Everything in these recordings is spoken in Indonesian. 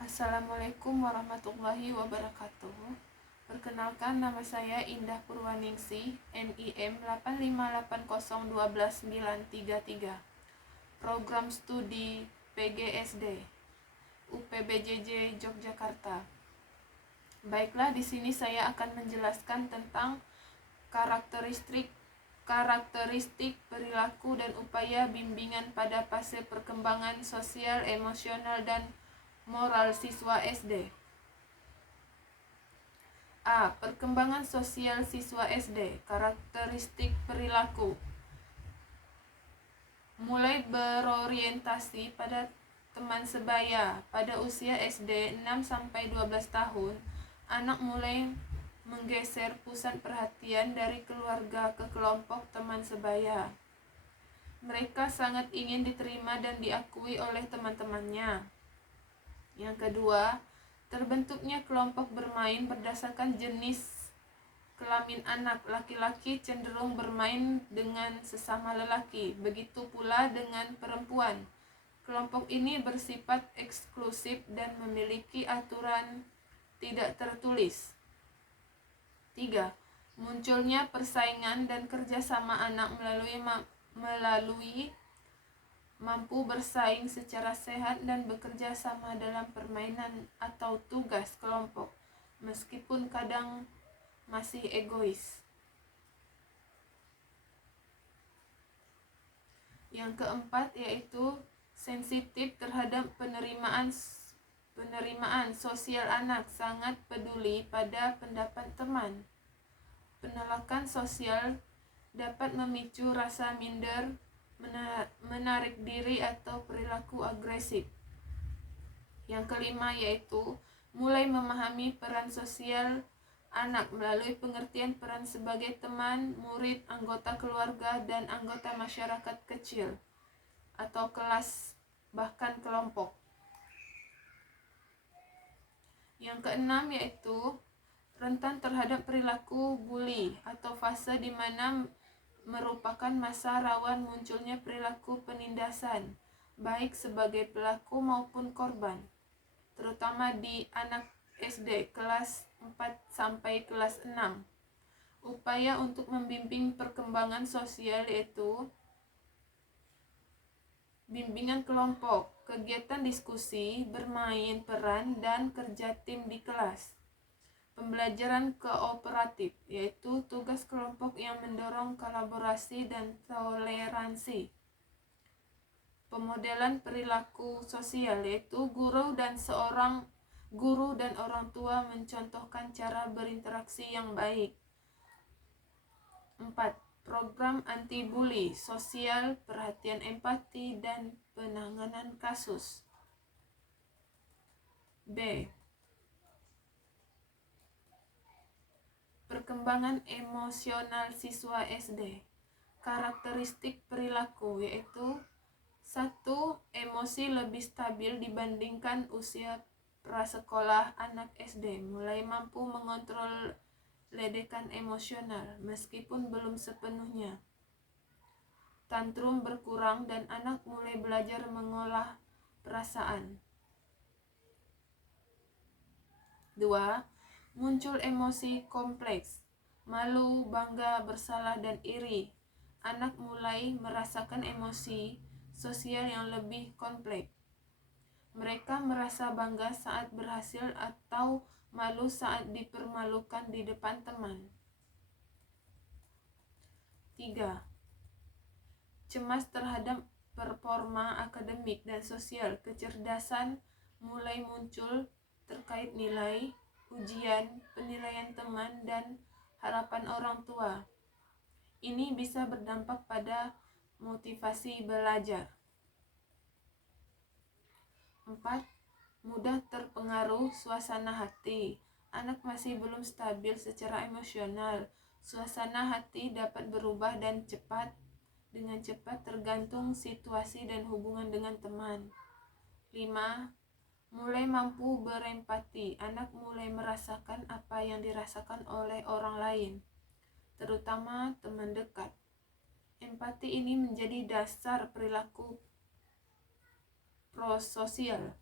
Assalamualaikum warahmatullahi wabarakatuh. Perkenalkan, nama saya Indah Purwaningsih, NIM 858012933. Program Studi PGSD UPBJJ Yogyakarta. Baiklah, di sini saya akan menjelaskan tentang karakteristik perilaku dan upaya bimbingan pada fase perkembangan sosial, emosional, dan moral siswa SD. A. Perkembangan sosial siswa SD. Karakteristik perilaku. Mulai berorientasi pada teman sebaya. Pada usia SD 6-12 tahun, anak mulai menggeser pusat perhatian dari keluarga ke kelompok teman sebaya. Mereka sangat ingin diterima dan diakui oleh teman-temannya. Yang kedua, terbentuknya kelompok bermain berdasarkan jenis kelamin anak. Laki-laki cenderung bermain dengan sesama lelaki, begitu pula dengan perempuan. Kelompok ini bersifat eksklusif dan memiliki aturan tidak tertulis. 3. Munculnya persaingan dan kerjasama anak melalui mampu bersaing secara sehat dan bekerja sama dalam permainan atau tugas kelompok, meskipun kadang masih egois. Yang keempat yaitu sensitif terhadap penerimaan sosial anak, sangat peduli pada pendapat teman. Penolakan sosial dapat memicu rasa minder, menarik diri atau perilaku agresif. Yang kelima yaitu mulai memahami peran sosial anak melalui pengertian peran sebagai teman, murid, anggota keluarga, dan anggota masyarakat kecil atau kelas, bahkan kelompok. Yang keenam yaitu rentan terhadap perilaku bully atau fase di mana merupakan masa rawan munculnya perilaku penindasan, baik sebagai pelaku maupun korban, terutama di anak SD kelas 4 sampai kelas 6. Upaya untuk membimbing perkembangan sosial yaitu bimbingan kelompok, kegiatan diskusi, bermain peran, dan kerja tim di kelas. Pembelajaran kooperatif, yaitu tugas kelompok yang mendorong kolaborasi dan toleransi. Pemodelan perilaku sosial, yaitu guru dan orang tua mencontohkan cara berinteraksi yang baik. 4. Program anti-bully, sosial, perhatian empati, dan penanganan kasus. B. Perkembangan emosional siswa SD. Karakteristik perilaku yaitu 1. Emosi lebih stabil dibandingkan usia prasekolah. Anak SD mulai mampu mengontrol ledakan emosional meskipun belum sepenuhnya. Tantrum berkurang dan anak mulai belajar mengolah perasaan. 2. Muncul emosi kompleks, malu, bangga, bersalah, dan iri. Anak mulai merasakan emosi sosial yang lebih kompleks. Mereka merasa bangga saat berhasil atau malu saat dipermalukan di depan teman. 3. Cemas terhadap performa akademik dan sosial. Kecerdasan mulai muncul terkait nilai, ujian, penilaian teman, dan harapan orang tua. Ini bisa berdampak pada motivasi belajar. 4. Mudah terpengaruh suasana hati. Anak masih belum stabil secara emosional. Suasana hati dapat berubah dengan cepat tergantung situasi dan hubungan dengan teman. 5. Mulai mampu berempati. Anak mulai merasakan apa yang dirasakan oleh orang lain, terutama teman dekat. Empati ini menjadi dasar perilaku prososial.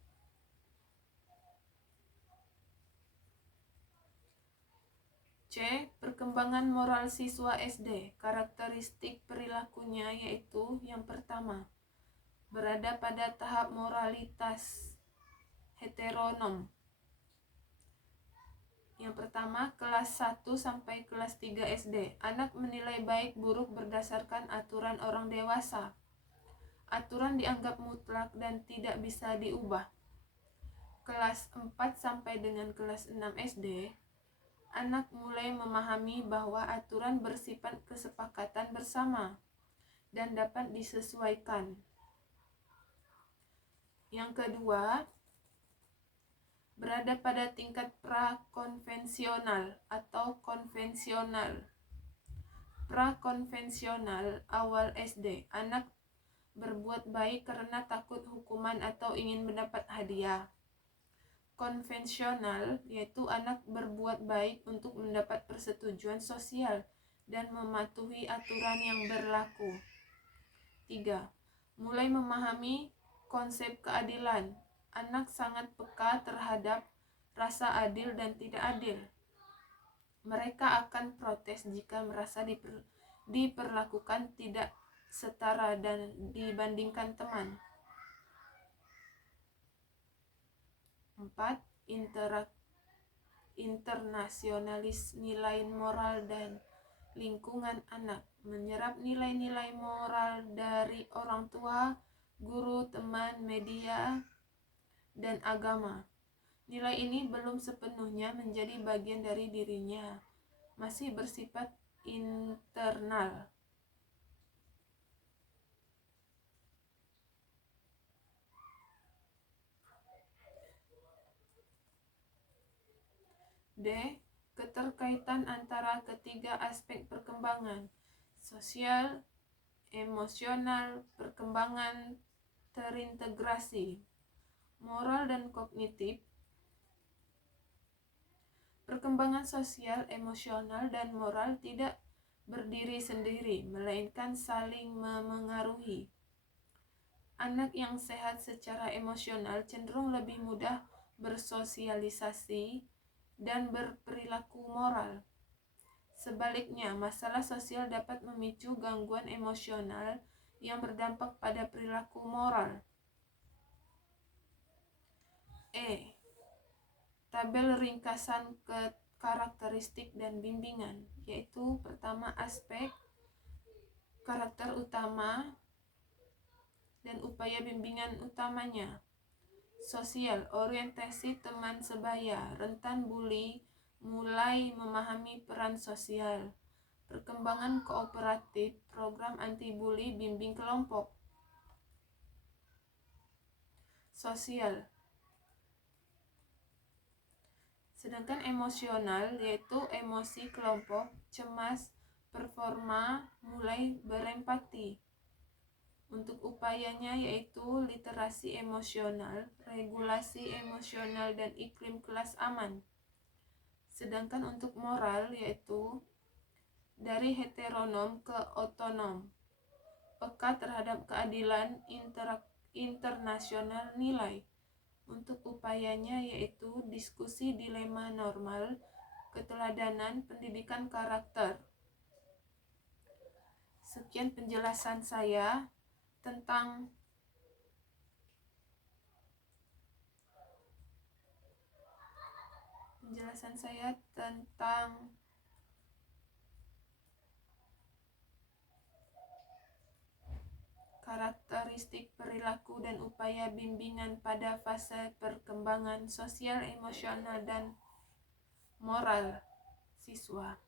C. Perkembangan moral siswa SD. Karakteristik perilakunya yaitu yang pertama, berada pada tahap moralitas heteronom. Yang pertama, kelas 1 sampai kelas 3 SD. Anak menilai baik buruk berdasarkan aturan orang dewasa. Aturan dianggap mutlak dan tidak bisa diubah. Kelas 4 sampai dengan kelas 6 SD, anak mulai memahami bahwa aturan bersifat kesepakatan bersama dan dapat disesuaikan. Yang kedua, berada pada tingkat prakonvensional atau konvensional. Prakonvensional awal SD, anak berbuat baik karena takut hukuman atau ingin mendapat hadiah. Konvensional yaitu anak berbuat baik untuk mendapat persetujuan sosial dan mematuhi aturan yang berlaku. 3. Mulai memahami konsep keadilan. Anak sangat peka terhadap rasa adil dan tidak adil. Mereka akan protes jika merasa diperlakukan tidak setara dan dibandingkan teman. 4. Internasionalis nilai moral dan lingkungan anak. Menyerap nilai-nilai moral dari orang tua, guru, teman, media, dan agama. Nilai ini belum sepenuhnya menjadi bagian dari dirinya, masih bersifat internal. D. Keterkaitan antara ketiga aspek perkembangan: sosial, emosional, perkembangan terintegrasi, moral dan kognitif. Perkembangan sosial, emosional, dan moral tidak berdiri sendiri, melainkan saling memengaruhi. Anak yang sehat secara emosional cenderung lebih mudah bersosialisasi dan berperilaku moral. Sebaliknya, masalah sosial dapat memicu gangguan emosional yang berdampak pada perilaku moral. E. Tabel ringkasan karakteristik dan bimbingan, yaitu pertama aspek, karakter utama, dan upaya bimbingan utamanya. Sosial, orientasi teman sebaya, rentan bully, mulai memahami peran sosial. Perkembangan kooperatif, program anti-bully, bimbing kelompok. Sosial. Sedangkan emosional yaitu emosi kelompok, cemas, performa, mulai berempati. Untuk upayanya yaitu literasi emosional, regulasi emosional, dan iklim kelas aman. Sedangkan untuk moral yaitu dari heteronom ke otonom, peka terhadap keadilan internasional nilai. Untuk upayanya yaitu diskusi dilema normal, keteladanan, pendidikan karakter. Sekian penjelasan saya tentang karakteristik perilaku dan upaya bimbingan pada fase perkembangan sosial, emosional, dan moral siswa.